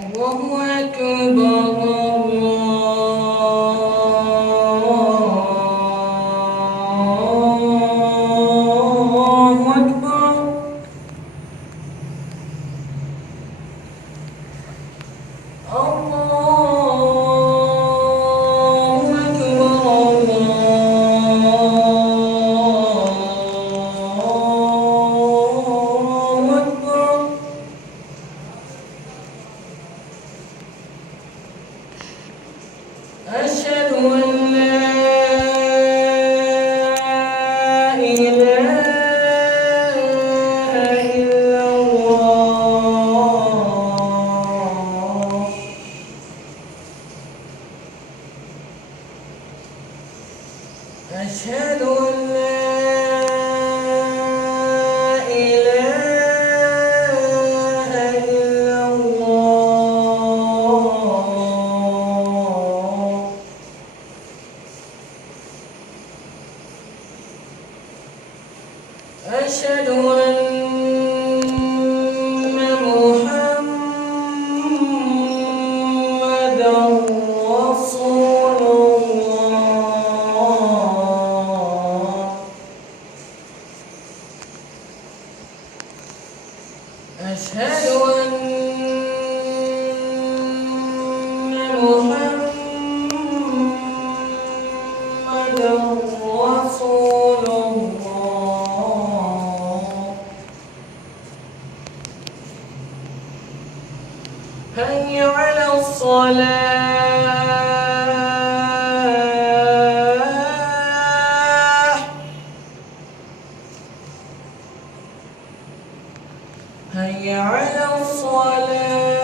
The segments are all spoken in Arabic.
الله أكبر. الله أكبر. أشهد أن لا إله إلا الله. أشهد أن لا إله إلا الله. أشهد أن محمدًا رسول الله. أشهد أن محمدًا رسول الله. حي على الصلاة. حي على الصلاة.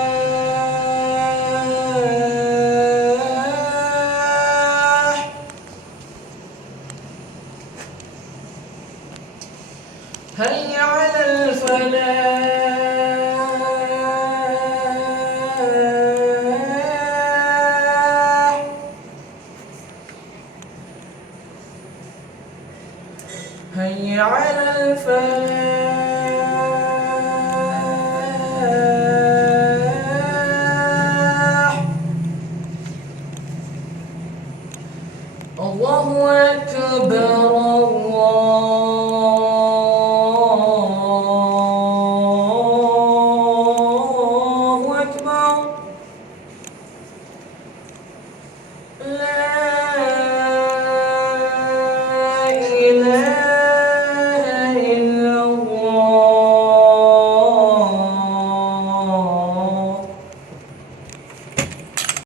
حي على الفلاح. حي على الفلاح.